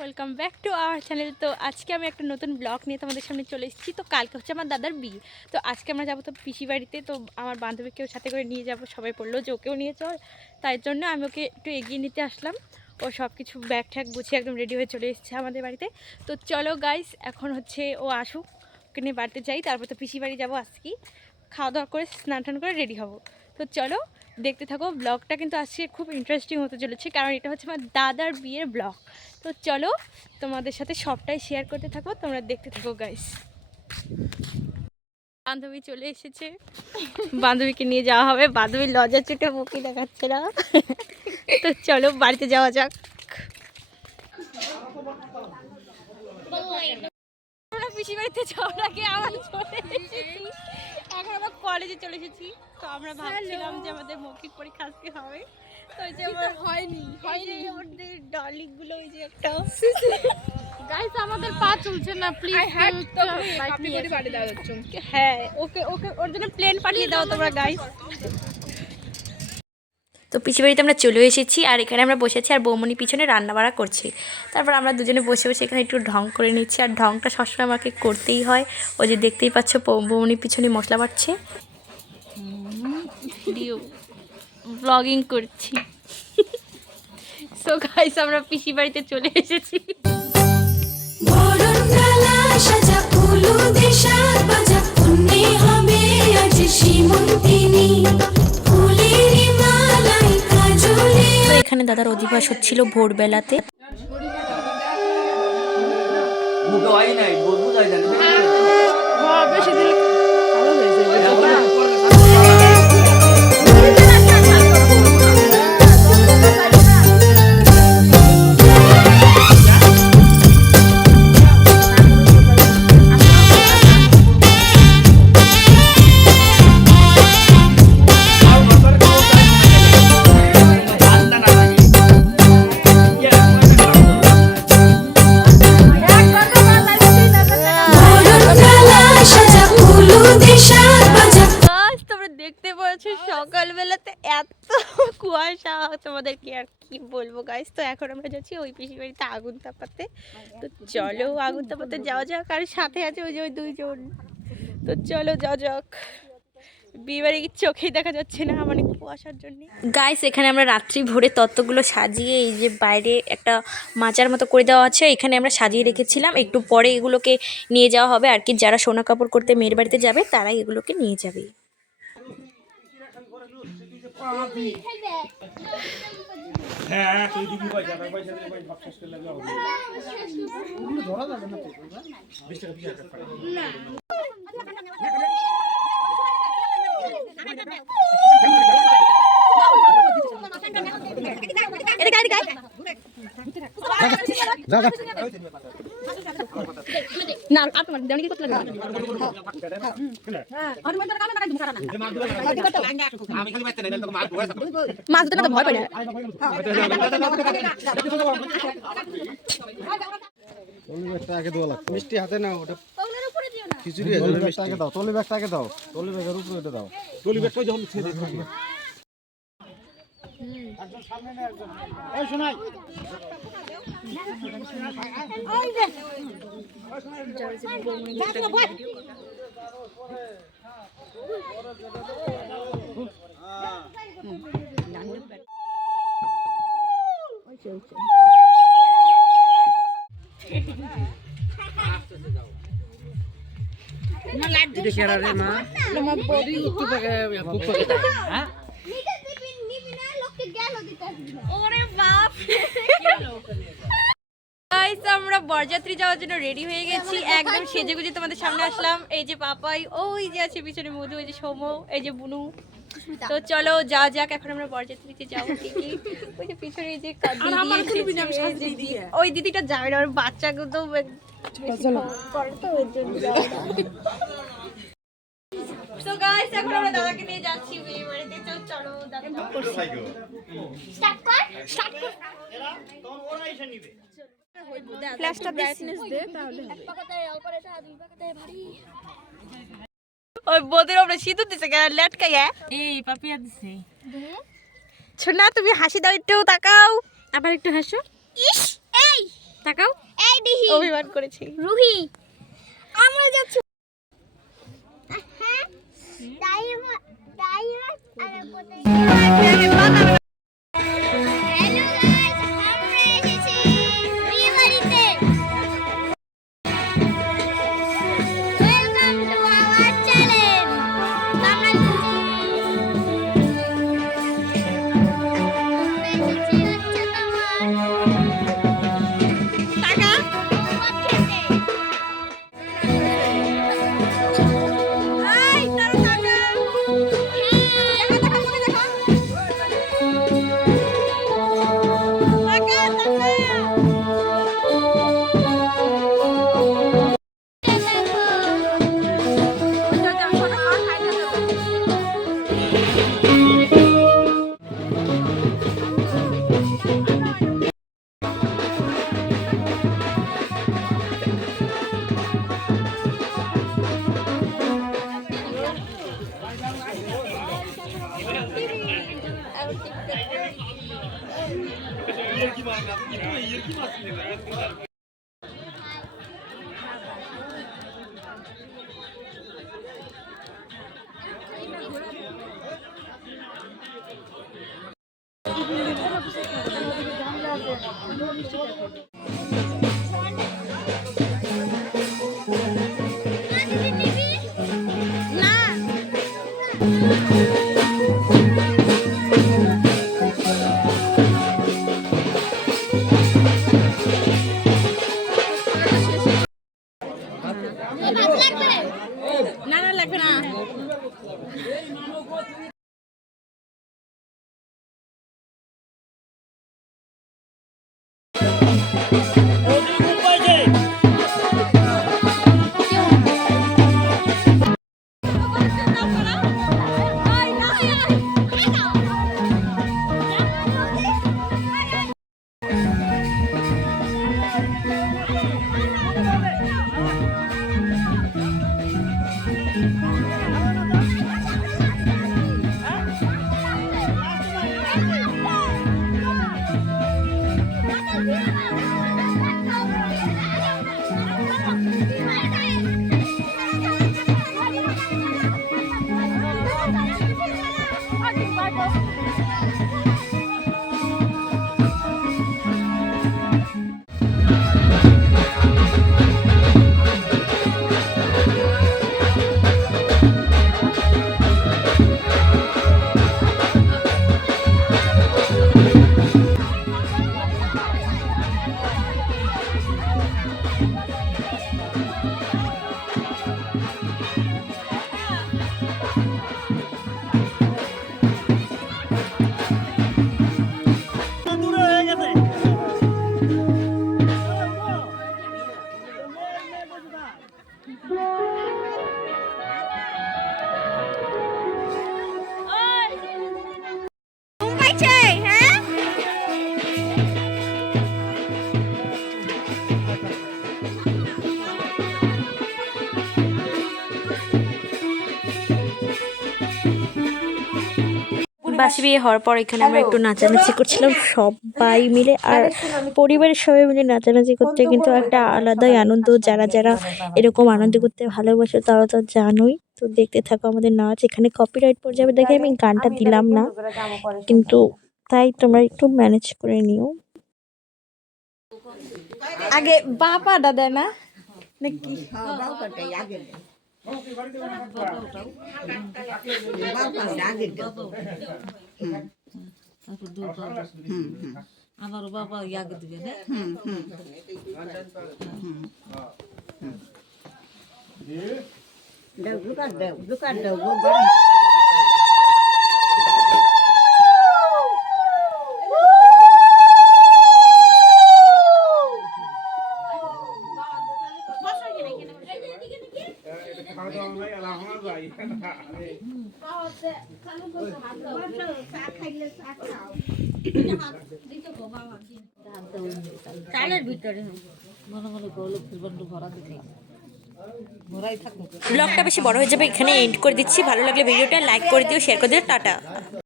Welcome back to our channel. তো আজকে আমি একটা নতুন ব্লগ নিয়ে তোমাদের সামনে চলে এসেছি। তো কালকে হচ্ছে আমার দাদার বিয়ে। তো আজকে আমরা যাবো তো পিসি বাড়িতে। তো আমার বান্ধবীকেও সাথে করে নিয়ে যাব, সবাই বললো যে ওকেও নিয়ে চল। তাই জন্য আমি ওকে একটু এগিয়ে নিতে আসলাম। ও সব কিছু ব্যাগ ঠ্যাগ গুছিয়ে একদম রেডি হয়ে চলে এসেছে আমাদের বাড়িতে। তো চলো গাইস, এখন হচ্ছে ও আসুক, ওকে নিয়ে বাড়িতে যাই, তারপর তো পিসি বাড়ি যাবো। আজকে খাওয়া দাওয়া করে স্নান টান করে রেডি হবো। তো চলো দেখতে থাকো ব্লগটা, কিন্তু আজকে খুব ইন্টারেস্টিং হতে চলেছে, কারণ এটা হচ্ছে আমার দাদার বিয়ের ব্লগ। তো চলো তোমাদের সাথে সবটাই শেয়ার করতে থাকো, তোমরা দেখতে থাকো গাইস। বান্ধবী চলে এসেছে, বান্ধবীকে নিয়ে যাওয়া হবে। বান্ধবীর লজ্জা চুটে মুখে দেখাচ্ছে না। তো চলো বাড়িতে যাওয়া যাক। আমরা পিসি বাড়িতে যাওয়ার আগে আমরা চলে এসেছি, এখন আমরা কলেজে চলে এসেছি। তো আমরা ভাবছিলাম যে আমাদের মৌখিক পরীক্ষা আজকে হবে, তো ওই যে আমার হয়নি আমাদের ডার্লিং গুলো, ওই যে একটা গাইস আমাদের পা চলছে না, প্লিজ হ্যাঁ ওকে ওর জন্য প্লেন পাঠিয়ে দাও তোমরা গাইস। তো পিসি বাড়িতে আমরা চলে এসেছি, আর এখানে আমরা বসে আছি, আর বৌমনি পিছনে রান্না বাড়া করছে। তারপর আমরা দুজনে বসে বসে এখানে একটু ঢং করে নিচ্ছি, আর ঢংটা সবসময় আমাকে করতেই হয়। ওই যে দেখতেই পাচ্ছ বৌমনি পিছনে মশলা বাটছে, ভিডিও ব্লগিং করছি। সো গাইস আমরা পিসি বাড়িতে চলে এসেছি। এখানে দাদার অধিবাস হচ্ছিল ভোরবেলাতে। দেখতে পাচ্ছ সকালবেলাতে এত কুয়াশা, তোমাদেরকে আর কি বলবো গাইস। তো এখন আমরা যাচ্ছি ওই পিসি বাড়িতে আগুন তাপাতে। তো চলো আগুন তাপাতে যাওয়া যাক, আর সাথে আছে ওই যে ওই দুইজন। তো চলো যাওয়া যাক। বিয়ে বাড়ি চোখেই দেখা যাচ্ছে না মানে কুয়াশার জন্য। গাইস এখানে আমরা রাত্রি ভোরে তত্ত্বগুলো সাজিয়ে এই যে বাইরে একটা মাচার মতো করে দেওয়া আছে, এখানে আমরা সাজিয়ে রেখেছিলাম। একটু পরে এগুলোকে নিয়ে যাওয়া হবে আর কি, যারা সোনা কাপড় করতে মেয়ের বাড়িতে যাবে তারাই এগুলোকে নিয়ে যাবে। হ্যাঁ তুই দিবি পয়সা পয়সা দিলে ভাই ভাবছস করে লাগা হবে ওগুলো ধরা যাবে না তো 20 টাকা দিয়ে একটা পাই না এটা গাড়ি গাড়ি যা যা না আর তোমার দেওনি কি করতে লাগবে হ্যাঁ আর মধ্যে কামে টাকা দিমু কারণ আমি খালি বাইতে নাই তো মার ভয় থাকে মাছ দিতে তো ভয় পাই না টলি ব্যাগটা আগে দেওয়া লাগবে মিষ্টি হাতে নাও ওটা টলির উপরে দিও না খিচুড়ি আছে মিষ্টি আগে দাও টলি ব্যাগটা আগে দাও টলি ব্যাগের উপরে এটা দাও টলি ব্যাগটা যখন ছেড়ে দিও একদম সামনে না একদম এই শোনাই ওই যে আমরা বরযাত্রী যাওয়ার জন্য রেডি হয়ে গেছি, একদম সেজে গুজে তোমাদের সামনে আসলাম। এই যে পাপাই, ওই যে আছে পিছনে মধু, এই যে সৌম, এই যে বুনু। তো চলো যা যাক, এখন আমরা বরযাত্রীতে যাবো ঠিকই। ওই যে পিছনে এই যে ওই দিদিটা যাবে না, ওর বাচ্চাগুলো তো তো গাইস এখন আমরা দাদাকে নিয়ে যাচ্ছি বিয়ে বাড়িতে। চলো দাদা স্টার্ট কর তোর ওরা এসে নিবে ফ্ল্যাশটা ব্রাইটনেস দে, তাহলে হবে। এক পাকাতে অল্প এটা দুই পাকাতে ভারী। ওই বোদের ওপরে সিঁদুর দিছে কেন লটকাইয়া? এই পাপিয়া দিছে। ছোনা তুমি হাসি দাও, একটু তাকাও, আবার একটু হাসো। ইস এই তাকাও। অভিমান করেছি। রুহি আমরা যাচ্ছি হ্যাঁ ডায়মন্ড আর কোথায় হ্যালো গাইস আমরা এসেছি বিয়ে বাড়িতে ওয়েলকাম টু আওয়ার চ্যানেল বাঙালি এসেছি হচ্ছে তোমার টাকা খেতে আই তার টাকা দেখো দেখো টাকা না না লাগবে না বাসি বিয়ে হওয়ার পর এখানে আমরা একটু নাচানাচি করছিলাম সবাই মিলে, আর পরিবারের সবাই মিলে নাচানাচি করতে কিন্তু একটা আলাদাই আনন্দ। যারা যারা এরকম আনন্দ করতে ভালোবাসে তারা তো জানোই। তো দেখতে থাকো আমাদের নাচ। এখানে কপিরাইট পড়ে যাবে দেখে আমি গানটা দিলাম না, কিন্তু তাই তোমরা একটু ম্যানেজ করে নিও। আগে বাবাটা দেয় না নাকি? আমার বাবা ইয়াকে দিবে না চালের ভিতরে মনে মনে গৌলক্ষীর বন্ধু ভরা দেখলাম, ভরাই থাকুক। ব্লগটা বেশি বড় হয়ে যাবে, এখানে এন্ড করে দিচ্ছি। ভালো লাগলে ভিডিওটা লাইক করে দিও, শেয়ার করে দিও। টাটা।